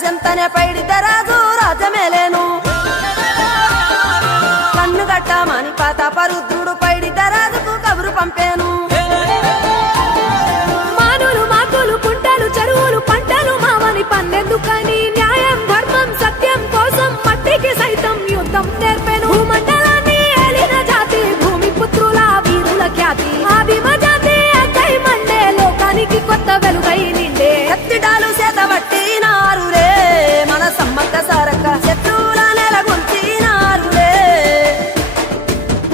సెంతనే పైడిత రాజు రాజమేలేను కన్ను గట్టమని పాతాపరుద్రుడు పైడిత రాజుకు కబురు పంపేను మానులు మాకులు కుంటలు చెరువులు పంటలు మామని పన్నెందుకని న్యాయం ధర్మం సత్యం కోసం మట్టికి సైతం యుద్ధం నేర్పెను మండలాన్ని ఏలిన జాతి భూమి పుత్రుల వీరుల ఖ్యాతి ఆదిమ జాతి అక్కై మండే లోకానికి కొత్త వెలుగై నిండే కత్తిడాలు చేతబట్టినారులే మన సమ్మక్క సారక్క శత్రువుల నెలగొల్చినారులే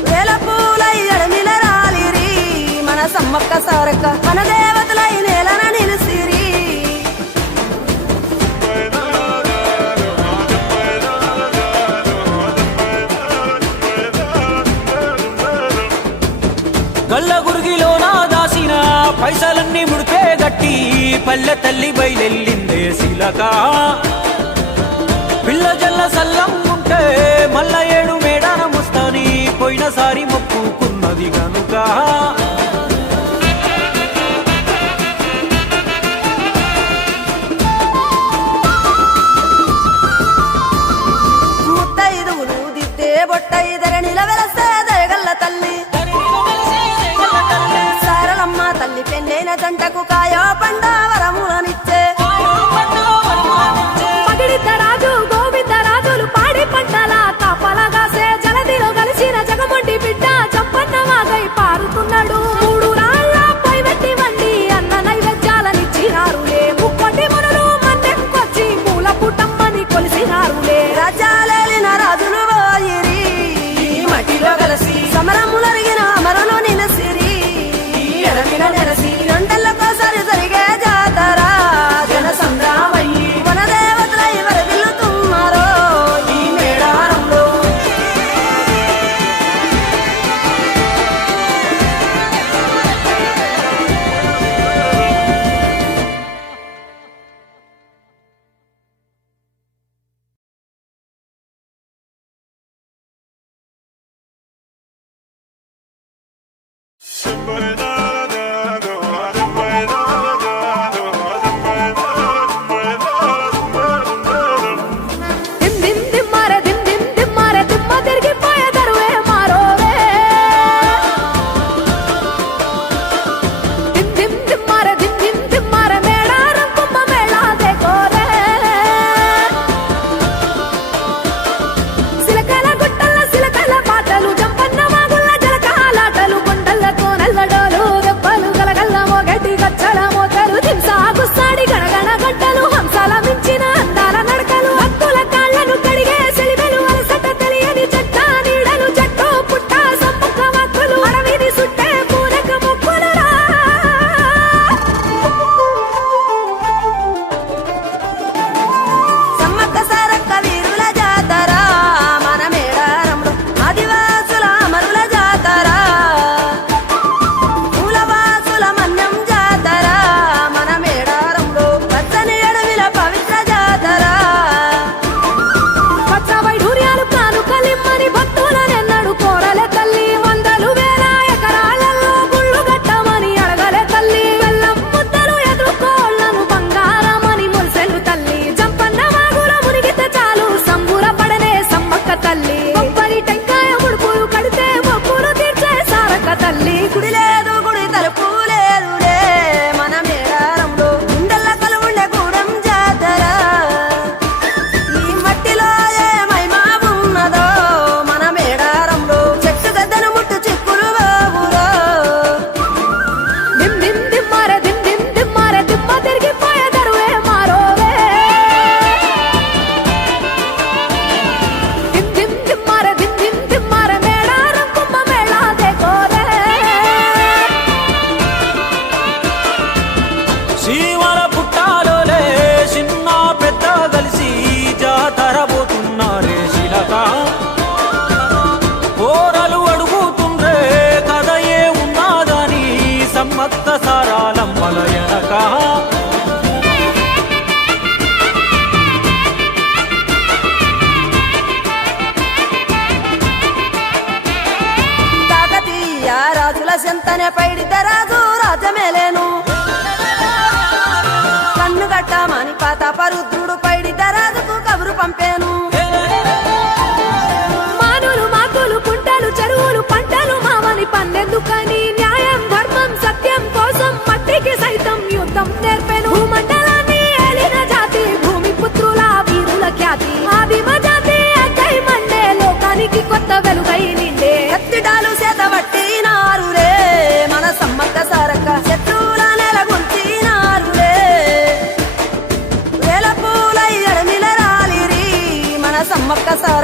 వేల పూలై అడమిల రాలిరి మన సమ్మక్క సారక్క మన దేవతలై నేలన నిలిసిరి గల్ల గురిగిలోన దాసిన పైసలన్నీ ముడిపే గట్టి పల్లె తల్లి బయలెల్లిందే శిలక పిల్ల జల్ల సల్లం ఉంటే మల్ల ఏడు మేడాన ముస్తాని పోయినసారి మొక్కుకున్నది గనుక ముత్తైదువులు దిద్దే బొట్టైదర నిలవెలసే దయగల్ల తల్లి సారలమ్మ తల్లి పెళ్ళైన జంటకు కాయో పండావరములనిచ్చే పగిడిద్దరాజు గోవిందరాజులు పాడి పంటల కాపలగాసే జలదిలో కలిసిన జగమొండి బిడ్డ చంపన్న వాగై పారుతున్నాడు మూడు రాళ్ళ పై వెట్టి వండి అన్న నైవేద్యాలనిచ్చినారులే ముక్కొట్టి మునులు మన్నెక్కొచ్చి మూల పుట్టమ్మని కొలిసినారులే రాజ్యాలేలిన రాజులు పోయిరి మట్టిలో కలిసి సమరములరిగిన అమరులు నిలసిరి ఎడమిన నెలసి రెండెళ్ళకోసారి జరిగే జాతర జన సంగ్రామయ్యి మన దేవతలై వరదిల్లుతున్నారో ఈ మేడారంలో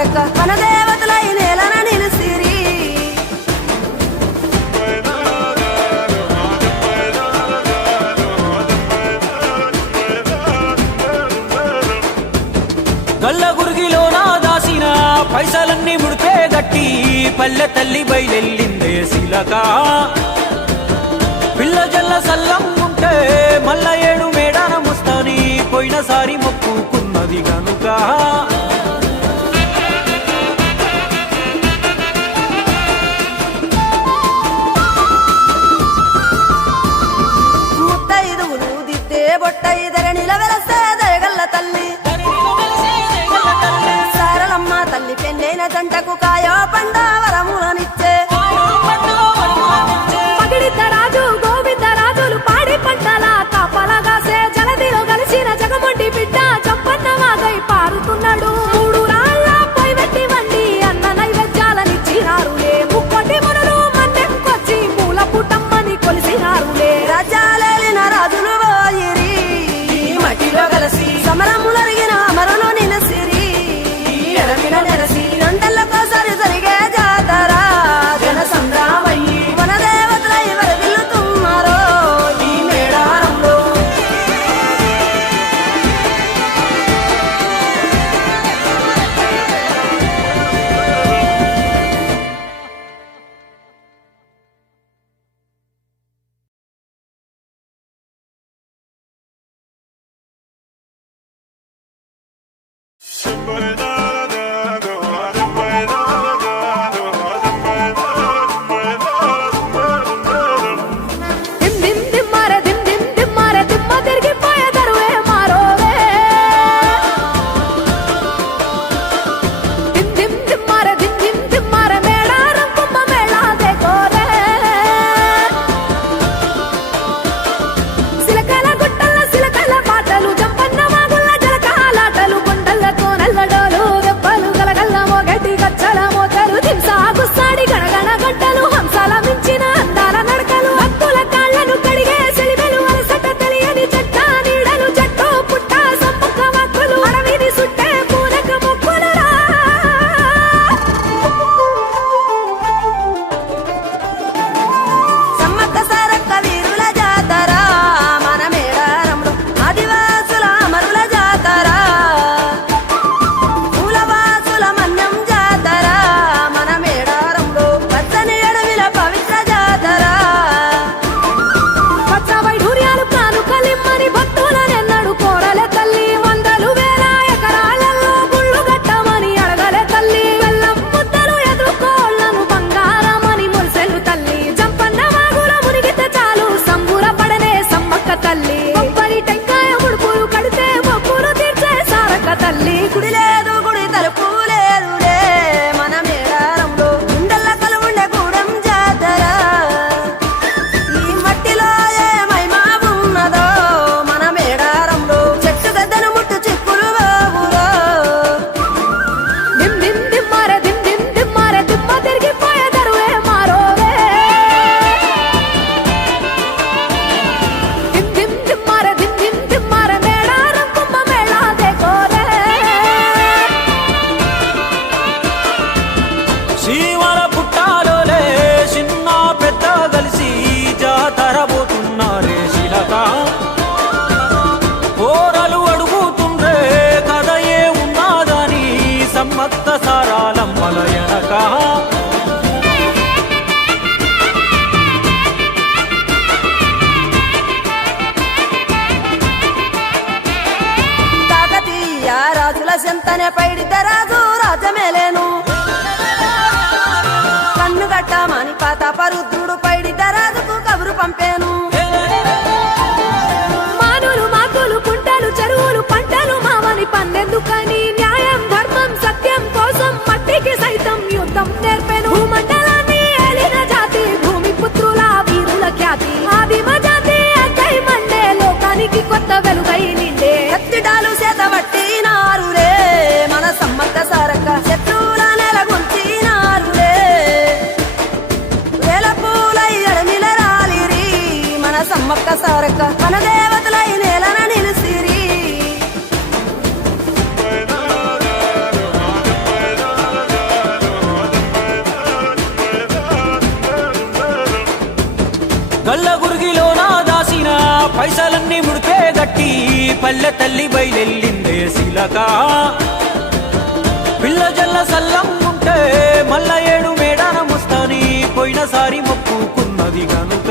సారక్క మన దేవతలై నేలన నిలిసిరి గల్ల గురిగిలోన దాసిన పైసలన్నీ ముడిపే గట్టి పల్లె తల్లి బయలెల్లిందే శిలక పిల్ల జల్ల సల్లం ఉంటే మల్ల ఏడు మేడాన ముస్తాని పోయినసారి మొక్కుకున్నది గనుక ముత్తైదువులు దిద్దే బొట్టైదర నిలవెలసే దయగల్ల తల్లి సారలమ్మ తల్లి పెళ్ళైన జంటకు కాయో పండ వరములనిచ్చే పగిడిద్దరాజు గోవిందరాజులు పాడి పంటల కాపలగాసే జలదిలో కలిసిన జగమొండి బిడ్డ చంపన్న వాగై పారుతున్నాడు మూడు రాళ్ళ పై వెట్టి వండి అన్న నైవేద్యాలనిచ్చినారులే ముక్కోటి మునులు మన్నెంకొచ్చి మూల పుట్టమ్మని కొలిసినారులే రాజ్యాలేలిన రాజులు పోయిరి మట్టిలో కలిసి సమరములరిగిన అమరులు నిలసిరి ఎడమిన నెరసి గంటలకోసారి జరిగే జాతర జన సంగ్రామయ్యి మన దేవతలై వరదిల్లుతున్నారో ఈ మేడారంలో దిమ్ దిమ్ దిమ్మారే దిమ్ దిమ్ దిమ్మారే దిమ్మ తిరిగిపోయే దరువే మారోవే దిమ్ దిమ్ దిమ్మారే దిమ్ దిమ్ దిమ్మారే మేడారం కుంభ మేళా దేకోరే సిలకల గుట్టల సిలకల పాటలు జంపన్న వాగుల జలకాలాటలు కొండల కోనల్ల డోలు దెబ్బలు గలగల్ల మోగటి గచ్చల మోతలు దింసా గుస్సాడి గణగణ గంటలు హంసాల మించిన అందాల నడకలు భక్తుల కాళ్ళను కడిగే సెలిమెలు అలసట తెలియని చెట్ట నీడలు చెట్టు పుట్ట సమ్మక్క వాక్కులు అడవిని సుట్టే పూనక మొక్కులురా సమ్మక్క సారక్క వీరుల జాతర మన మేడారంలో ఆదివాసుల అమరుల జాతర మూలవాసుల మన్నం జాతర మన మేడారంలో పచ్చని అడవిల పవిత్ర జాతర పచ్చ వైఢూర్యాలు కానుకలిమ్మని భక్తులనెన్నడు కోరలే తల్లి వందలు వేల ఎకరాలలో గుళ్ళు కట్టమని అడగలే తల్లి బెల్లం ముద్దలు ఎదుర్కోళ్లను బంగారమని మురిసెలు తల్లి జంపన్న వాగుల మునిగితే చాలు సంబురపడనే సమ్మక్క తల్లి కొబ్బరి టెంకాయ ముడుపులు కడితే మొక్కులు తీర్చే సారక్క తల్లి గుడి లేదు గుడి తలుపు లేదుడే మన మేడారంలో గుండెల్ల కలువుండే గూడెం జాతర ఈ మట్టిలో ఏ మహిమ ఉన్నదో మన మేడారంలో చెట్టు గద్దను ముట్టు చిక్కులు బాబులో దిమ్ దిమ్ దిమ్మారే దిమ్ దిమ్ దిమ్మారే దిమ్మ తిరిగిపోయే దరువే మారోవే దిమ్ దిమ్ దిమ్మారే దిమ్ దిమ్ దిమ్మారే మేడారం కుంభ మేళా దేకోరే శివల పుట్టాలోలే చిన్న పెద్ద కలిసి జాతర పోతున్నారే శిలక పోరలు అడుగుతుండ్రే కథ ఏ ఉన్నాదని సమ్మత్త సారాలమ్మల ఎనక కాకతీయ రాజుల చెంతనే పైడిద్ద రాజు రాజమేలేను కన్ను గట్టమని పాతాపరుద్రుడు పైడిద్ద రాజుకు కబురు పంపేను మానులు మాకులు కుంటలు చెరువులు పంటలు మామని పన్నెందుకని న్యాయం ధర్మం సత్యం కోసం మట్టికి సైతం యుద్ధం నేర్పెను భూమండలాన్ని ఏలిన జాతి భూమి పుత్రుల వీరుల ఖ్యాతి ఆదిమ జాతి అక్కై మండే లోకానికి కొత్త వెలుగై నిండే కత్తిడాలు చేతబట్టినారులే మన సమ్మక్క సారక్క శత్రువుల నెలగొల్చినారులే వేల పూలయ్య పల్లె తల్లి బయలెల్లిందే శిలక పిల్ల జల్ల సల్లం ఉంటే మల్ల 7 మేడాన ముస్తాని పోయినసారి మొక్కుకున్నది గనుక